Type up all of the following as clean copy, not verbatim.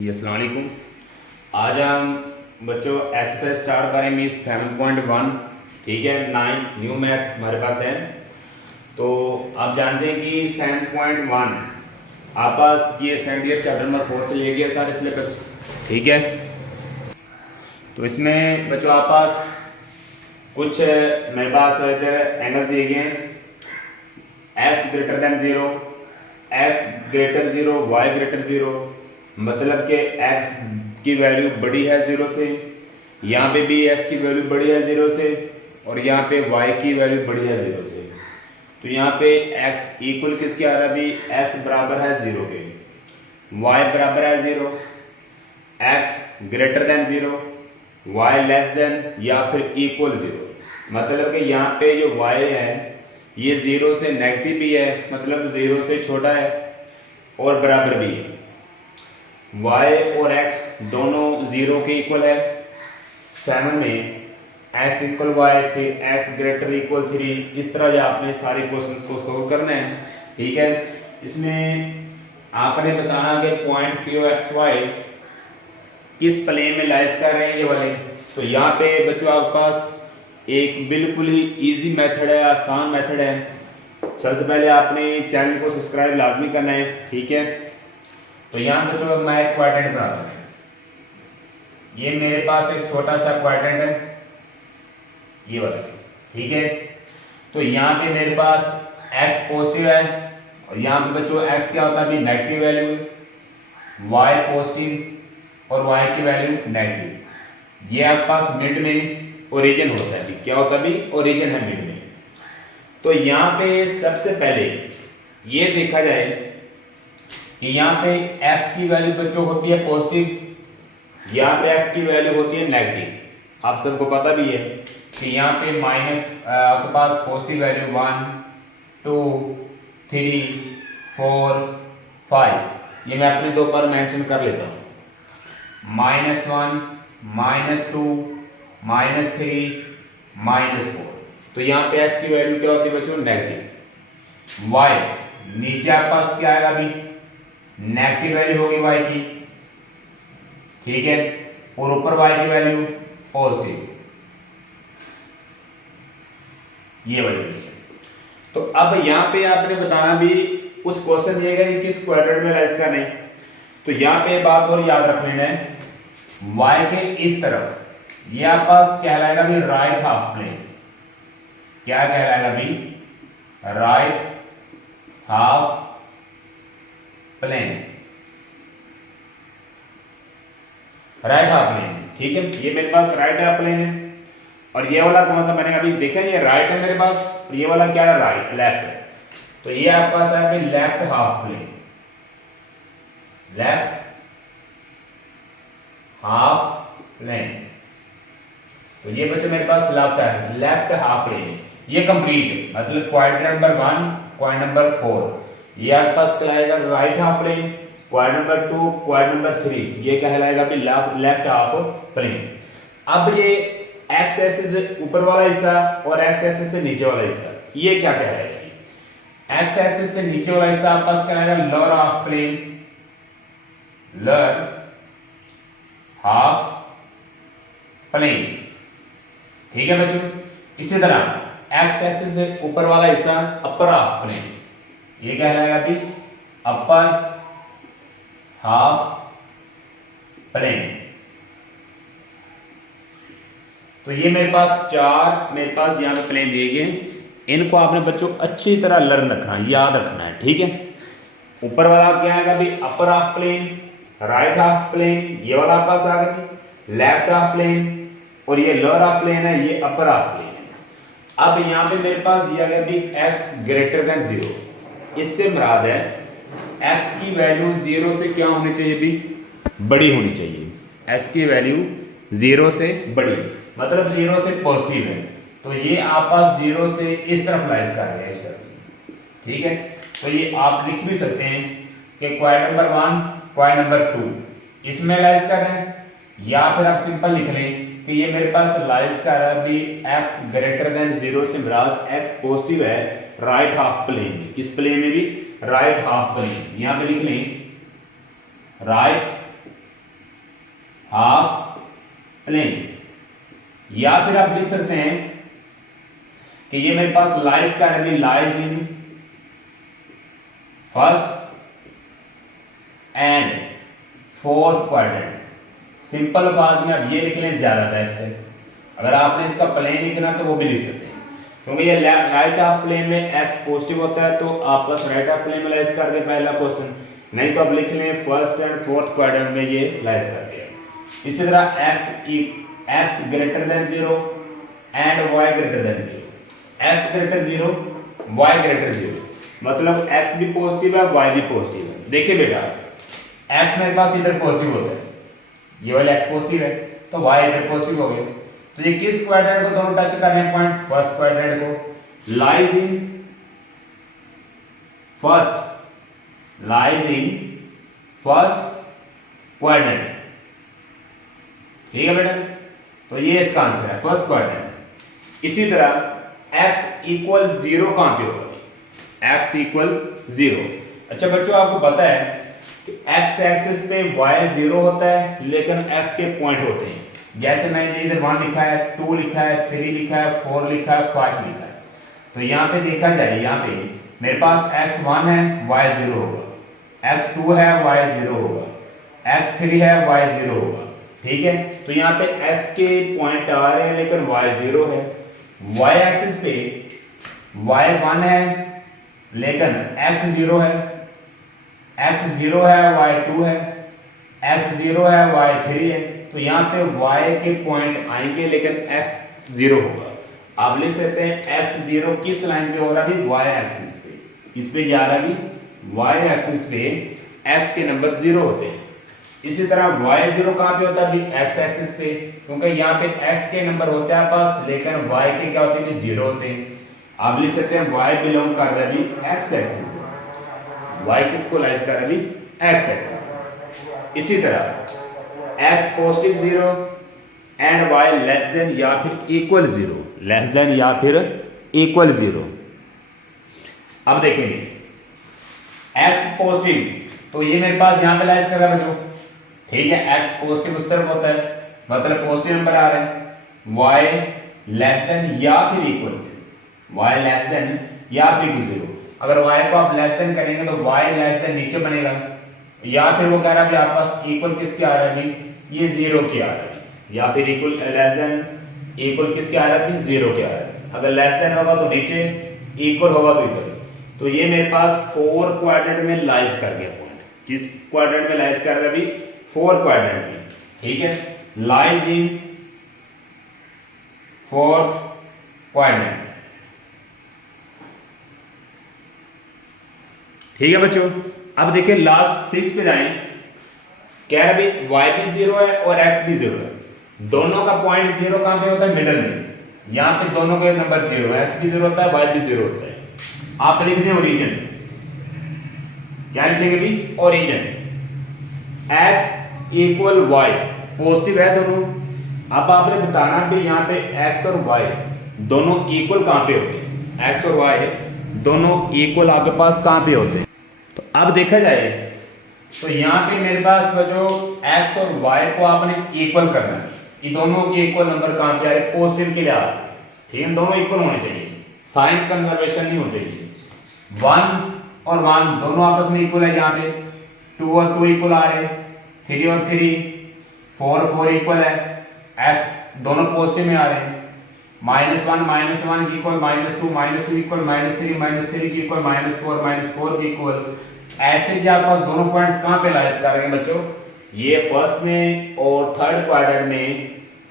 जी अस्सलाम वालेकुम। आज हम बच्चों एक्सरसाइज स्टार्ट करेंगे 7.1। ठीक है, 9 न्यू मैथ हमारे पास है। तो आप जानते हैं कि 7.1 आप पास ये सेकंड ईयर चैप्टर नंबर 4 से ले गया सारे सिलेबस। ठीक है, तो इसमें बच्चों आप पास कुछ मेरे पास इधर एंगल दिए गए हैं। X greater than 0, x greater 0, Y greater 0, मतलब कि x की वैल्यू बड़ी है 0 से, यहाँ पे भी s की वैल्यू बड़ी है 0 से, और यहाँ पे y की वैल्यू बड़ी है 0 से। तो यहाँ पे x इक्वल किसके आ रहा है? अभी x बराबर है 0 के, y बराबर है 0, x greater than 0, y less than या फिर इक्वल 0। मतलब कि यहाँ पे जो y है ये 0 से नेगेटिव भी है, मतलब 0 से छोटा है और बराबर भी है। y और x दोनों 0 के इक्वल है। 7 में x इक्वल y, फिर x ग्रेटर इक्वल 3, इस तरह जो आपने सारे क्वेश्चंस को सोल्व करना है। ठीक है, इसमें आपने बताना कि point P O X Y किस प्लेन में लाइज कर रहे हैं ये वाले। तो यहाँ पे बच्चों आपके पास एक बिल्कुल ही इजी मेथड है, आसान मेथड है। सबसे पहले आपने चैनल को सब्सक्राइब लाजमी करना है। ठीक है, तो यहाँ बच्चों मैं एक क्वाड्रेंट बनाता हूँ। ये मेरे पास एक छोटा सा क्वाड्रेंट है, ये वाला। ठीक है, तो यहाँ पे मेरे पास x पॉजिटिव है और यहाँ पे बच्चों x क्या होता है? अभी नेगेटिव वैल्यू, y पॉजिटिव और y की वैल्यू नेगेटिव। ये आपके पास मिड में ओरिजिन होता है। क्या होता है? अभी ओरिजिन है मिड में। तो यहाँ पे सबसे पहले ये देखा जाए कि यहाँ पे s की वैल्यू बच्चों होती है पॉजिटिव, यहाँ पे s की वैल्यू होती है नेगेटिव। आप सबको पता भी है कि यहाँ पे माइनस आपके पास पॉजिटिव वैल्यू 1, 2, 3, 4, 5, ये मैं अपने दो पर मेंशन कर लेता हूँ। -1, -2, -3, -4। तो यहाँ पे s की वैल्यू क्या होती है बच्चों? नेगेटिव। y नीचे आपके पास क्या आएगा? अभी नेगेटिव वैल्यू होगी y की। ठीक है, और ऊपर y की वैल्यू पॉजिटिव, ये वाली कंडीशन। तो अब यहाँ पे आपने बताना भी उस क्वेश्चन दिया गया कि किस क्वाड्रेंट में लाइज करना है। तो यहाँ पे बात और याद रख लेना है, y के इस तरफ ये आपके पास कहलाएगा भी राइट हाफ प्लेन। क्या कहलाएगा? भी right half plane, right half plane. ठीक है, ये मेरे पास राइट हाफ प्लेन है और ये वाला कौन सा बनेगा? अभी देखें, ये राइट है मेरे पास और ये वाला क्या है? राइट, लेफ्ट है। तो ये आपके पास है left half plane, left half plane. तो ये बच्चों मेरे पास लेफ्ट है, लेफ्ट हाफ प्लेन। ये कंप्लीट है, मतलब क्वाड्रेंट नंबर 1, क्वाड्रेंट नंबर 4 ये आपके पास कहलाएगा right half plane. Quadrant number 2, quadrant number 3 ये कहलाएगा भी लेफ्ट हाफ प्लेन। अब ये एक्स एक्सिस से ऊपर वाला हिस्सा और एक्स एक्सिस से नीचे वाला हिस्सा ये क्या कहलाएगा? एक्स एक्सिस से नीचे वाला हिस्सा आपके पास कहलाएगा lower half plane, lower half plane. ठीक है बच्चों, इसी तरह एक्स एक्सिस से ऊपर वाला हिस्सा अपर हाफ प्लेन, ये कहलाएगा भी अपर हाफ प्लेन। तो ये मेरे पास चार मेरे पास यहाँ पे प्लेन दिए गए, इनको आपने बच्चों अच्छी तरह लर्न रखना है, याद रखना है। ठीक है, ऊपर वाला क्या आएगा? भी upper half plane, right half plane, ये वाला आपके पास आ गया लेफ्ट हाफ प्लेन, और ये लोअर हाफ प्लेन है, ये अपर हाफ प्लेन है। अब यहाँ पे मेरे पास दिया गया भी x ग्रेटर देन 0। इससे मुराद है x की वैल्यू 0 से क्या होनी चाहिए? भी बड़ी होनी चाहिए। x की वैल्यू 0 से बड़ी, मतलब 0 से पॉजिटिव है। तो ये आप पास 0 से इस तरफ लाइज कर रहे हैं, इस तरफ। ठीक है, तो ये आप लिख भी सकते हैं कि क्वाड्रेंट नंबर 1, क्वाड्रेंट नंबर 2 इसमें लाइज कर रहे हैं, या फिर आप सिंपल लिख लें कि ये मेरे पास लाइज कर रहा है भी x ग्रेटर देन 0 से मुराद x पॉजिटिव है राइट हाफ प्लेन में। किस प्लेन में? भी राइट हाफ प्लेन। यहां पे लिख लें राइट हाफ प्लेन, या फिर आप लिख सकते हैं कि ये मेरे पास लाइज का है, lies in first and fourth quadrant. Simple अल्फाज में आप ये लिख लें ज्यादा बेस्ट है। अगर आपने इसका प्लेन लिखना तो वो भी लिख सकते हैं, क्योंकि ये राइट हाफ प्लेन में एक्स पॉजिटिव होता है, तो आप बस राइट हाफ प्लेन में लाइज कर दे पहला क्वेश्चन, नहीं तो आप लिख लें फर्स्ट एंड फोर्थ क्वाड्रेंट में ये लाइज कर दिया। इसी तरह x greater than 0 and y greater than 0, x greater 0 Y greater 0, मतलब एक्स भी पॉजिटिव है वाई भी पॉजिटिव है। देखिए बेटा, एक्स मेरे पास इधर पॉजिटिव होता है, ये वाला एक्स पॉजिटिव है, तो वाई इधर पॉजिटिव हो गया, तो ये किस क्वाड्रेंट को दोनों टच कर रहे हैं पॉइंट, फर्स्ट क्वाड्रेंट को, लाइज इन फर्स्ट क्वाड्रेंट। ठीक है बेटा, तो ये इसका आंसर है फर्स्ट क्वाड्रेंट। इसी तरह x इक्वल 0 कहां पे होगा, x इक्वल 0। अच्छा बच्चों, आपको पता है कि x एक्सिस पे y 0 होता है, लेकिन x के पॉइंट होते हैं, जैसे मैंने इधर 1 लिखा है, 2 लिखा है, 3 लिखा है, 4 लिखा है, 5 लिखा है, तो यहाँ पे देखा जाए, यहाँ पे मेरे पास x1 है y 0 होगा, x2 है y 0 होगा, x3 है y 0 होगा। ठीक है, तो यहाँ पे x के पॉइंट आ रहे हैं लेकिन y 0 है, y एक्सिस पे y 1 है लेकिन x 0 है, x 0 है y 2 है, x 0 है y 3 है, तो यहाँ पे y के पॉइंट आएंगे लेकिन x 0 होगा। आप लिख सकते हैं x 0 किस लाइन पे हो रहा है, y एक्सिस पे, इस पे जा रहा है y एक्सिस पे s के नंबर 0 होते हैं। इसी तरह y 0 कहाँ पे होता है, x एक्सिस पे, क्योंकि यहाँ पे x के नंबर होते हैं पास लेकिन y के क्या होते हैं, 0 होते हैं। आप लिख सकते हैं y बिलोंग कर रहा है x एक्सिस, y किसको लाइज कर रहा है, x एक्सिस। इसी तरह x positive 0 and y less than या फिर इक्वल 0, लेस देन या फिर इक्वल 0। अब देखेंगे x पॉजिटिव, तो ये मेरे पास यहाँ पे लाइज कर रहा है बच्चों। ठीक है, x पॉजिटिव उस तरफ होता है, मतलब पॉजिटिव नंबर आ रहे हैं, y लेस देन या फिर इक्वल 0, y लेस देन या फिर इक्वल 0। अगर y को आप लेस देन करेंगे तो y लेस देन नीचे बनेगा, या फिर वो कह रहा है आप पास इक्वल किसके आ रहा है, ये 0 के आ रहा है, या फिर इक्वल लेस देन इक्वल किसके आ रहा है, 0 के आ रहा है। अगर लेस देन होगा तो नीचे, इक्वल होगा तो इधर, तो ये मेरे पास 4 क्वाड्रेंट में लाइज कर गया पॉइंट। किस क्वाड्रेंट में लाइज कर रहा है, 4 क्वाड्रेंट में। ठीक है, लाइज इन 4th क्वाड्रेंट। ठीक है बच्चों, अब देखिए लास्ट 6 पे जाएं, कह रहा है y भी 0 है और x भी 0 है, दोनों का पॉइंट 0 कहां पे होता है, मिडल में। यहां पे दोनों के नंबर 0 है, x भी 0 होता है, y भी 0 होता है। आप लिख दें ओरिजिन, क्या लिखेंगे भी, origin x equal y, positive है दोनों। अब आपने बताना भी यहाँ पे x और y दोनों इक्वल कहां पे होते हैं, x और y दोनों इक्वल आपके पास कहां पे होते हैं। तो अब देखा जाए तो यहाँ पे मेरे पास जो x और y को आपने इक्वल करना है, ये दोनों के इक्वल नंबर कहां पे आ रहे, पॉजिटिव के लिहाज से। ठीक है, दोनों इक्वल होने चाहिए, साइन कंजर्वेशन नहीं होनी चाहिए। 1 और 1 दोनों आपस में इक्वल है, यहाँ पे 2 और 2 इक्वल आ रहे हैं, 3 और 3, 4 और 4 इक्वल है, s दोनों पॉजिटिव में आ रहे हैं, -1 इक्वल -2 इक्वल -3 इक्वल -4 इक्वल। ऐसे ही आपके पास दोनों पॉइंट्स कहां पे लाइज कर रहे हैं बच्चों, ये फर्स्ट में और थर्ड क्वाड्रेंट में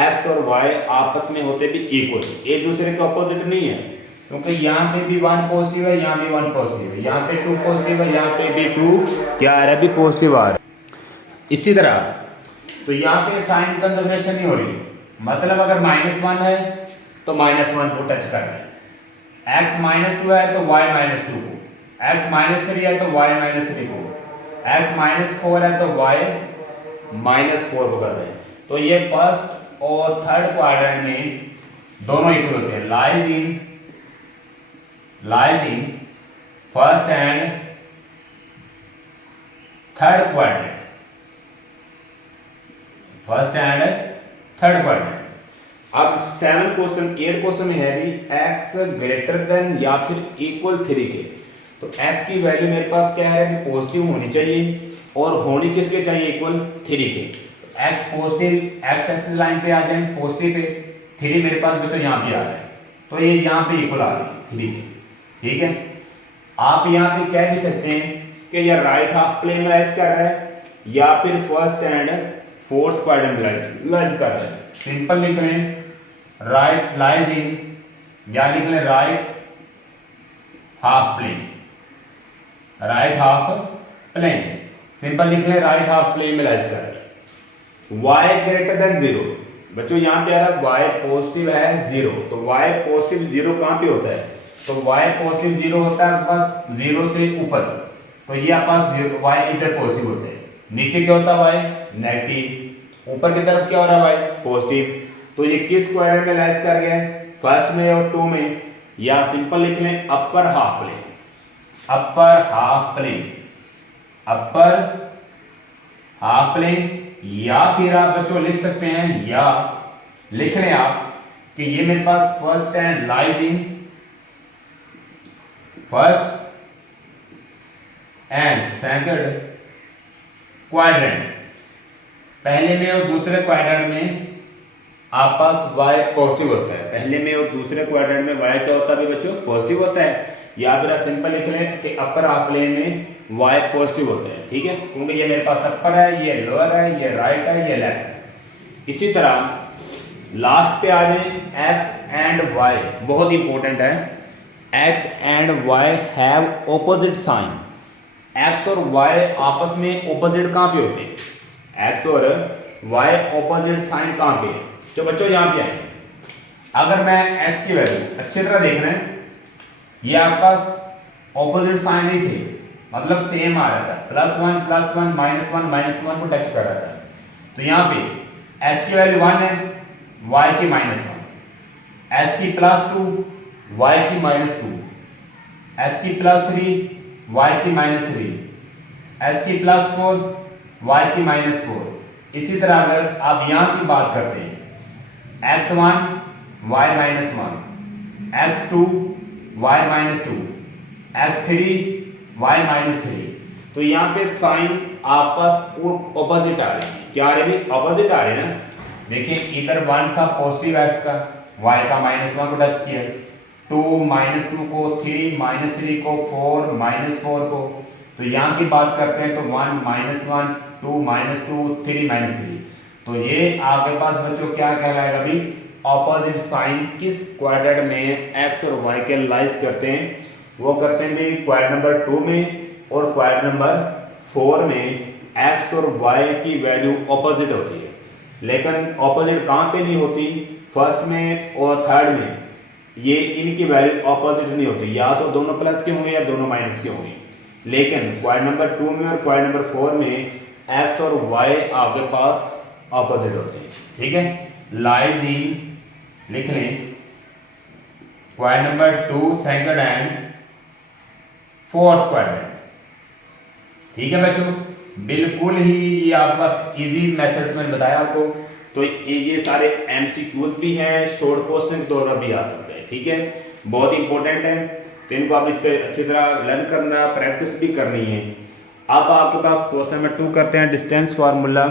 x और y आपस में होते भी इक्वल, एक दूसरे के ऑपोजिट नहीं है, क्योंकि यहाँ पे भी 1 पॉजिटिव है, यहाँ भी 1 पॉजिटिव है, यहाँ पे 2 पॉजिटिव है, यहाँ पे भी 2 क्या आ रहा है, भी पॉजिटिव आ रहा है। इसी तरह तो यहाँ पे साइन कंजर्वेशन नहीं हो रही, मतलब अगर -1 है तो -1 को टच कर रहे हैं, x -2 है तो y -2 को, x -3 है तो y -3 को, x -4 है तो y -4 को कर रहे हैं। तो ये फर्स्ट और थर्ड क्वाड्रेंट में दोनों इक्वल होते हैं, lies in first and third quadrant, first and third quadrant. अब 7 क्वेश्चन 8 क्वेश्चन में है भी x ग्रेटर देन या फिर इक्वल 3 के, तो x की वैल्यू मेरे पास क्या है, पॉजिटिव होनी चाहिए और होनी किसके चाहिए, इक्वल 3 के। x positive, x axis line पे आ जाए पॉजिटिव पे, 3 मेरे पास बच्चों यहाँ पे आ रहा है, तो ये यहाँ पे इक्वल आ रहा है 3 के, ठीक है। आप यहाँ पे कह भी सकते हैं कि ये राइट हाफ प्लेन में लाइज कर रहा है या फिर फर्स्ट एंड फोर्थ क्वाड्रेंट में लाइज कर रहा है। सिंपल लिख लें राइट लाइज इन, या लिख लें right half plane, right half plane, simple लिख लें राइट हाफ प्लेन में लाइज कर रहा है। y ग्रेटर देन 0, बच्चों यहाँ पे आ रहा है y पॉजिटिव है 0, तो y पॉजिटिव 0 कहाँ पे होता है, तो y पॉजिटिव 0 होता है बस 0 से ऊपर, तो ये आपके पास y इधर पॉजिटिव होता है, नीचे क्या होता है y नेगेटिव, ऊपर की तरफ क्या हो रहा है y पॉजिटिव। तो ये किस क्वाड्रेंट में लाइज कर गया है, फर्स्ट में और 2 में, या सिंपल लिख लें upper half plane, upper half plane, upper half plane, या फिर आप बच्चों लिख सकते हैं, या लिख लें आप कि ये मेरे पास first and lies in first and second quadrant, पहले में और दूसरे क्वाड्रेंट में आपस y पॉजिटिव होता है, पहले में और दूसरे क्वाड्रेंट में y क्या होता है बच्चों, पॉजिटिव होता है, या फिर सिंपल लिख लें कि अपर हाफ प्लेन में y पॉजिटिव होता है, ठीक है, क्योंकि ये मेरे पास अपर है, ये लोअर है, ये राइट है, ये लेफ्ट है। इसी तरह लास्ट पे आ जाए x एंड y, बहुत इंपॉर्टेंट है, x and y have opposite sign, x और y आपस में ऑपोजिट कहाँ पे होते हैं, x और y ऑपोजिट साइन कहाँ पे है, तो बच्चों यहाँ पे आए, अगर मैं s की वैल्यू अच्छी तरह देख रहे हैं, ये आपके पास ऑपोजिट साइन नहीं थे, मतलब सेम आ रहा था, +1 -1 को टच कर रहा था, तो यहाँ पे s की वैल्यू 1 है, y की -1, s की +2, y की -2, s की +3, y की -3, s की +4, y की -4। इसी तरह अगर आप यहाँ की बात करते हैं x1 y -1, x2 y -2, x3 y -3, तो यहाँ पे साइन आपस ऑपोजिट आ रहे हैं, क्या आ रहे हैं, ऑपोजिट आ रहे हैं ना। देखिए इधर 1 था पॉजिटिव x का, y का -1 को टच किया, 2 -2 को 3 -3 को 4 -4 को, तो यहाँ की बात करते हैं तो 1 -1 2 -2 3 -3, तो ये आपके पास बच्चों क्या कहलाएगा अभी, ऑपोजिट साइन किस क्वाड्रेंट में x और y के लाइज करते हैं, वो करते हैं भाई क्वाड्रेंट नंबर 2 में और क्वाड्रेंट नंबर 4 में x और y की वैल्यू ऑपोजिट होती है, लेकिन ऑपोजिट कहाँ पे नहीं होती, फर्स्ट में और थर्ड में, ये इनकी वैल्यू ऑपोजिट नहीं होती, या तो दोनों प्लस के होंगे या दोनों माइनस के होंगे, लेकिन क्वाड्रेंट नंबर 2 में और क्वाड्रेंट नंबर 4 में x और y आपके पास ऑपोजिट होते हैं, ठीक है। लाइज इन लिख लें quadrant number 2 second and fourth quadrant, ठीक है बच्चों, बिल्कुल ही ये आपके पास इजी मेथड्स में बताया आपको, तो ये सारे एमसीक्यूज भी हैं, शॉर्ट क्वेश्चन के द्वारा भी आ सकते हैं, ठीक है, बहुत इंपॉर्टेंट है, तो इनको आप अच्छी तरह लर्न करना, प्रैक्टिस भी करनी है। अब आपके पास क्वेश्चन नंबर 2 करते हैं, डिस्टेंस फार्मूला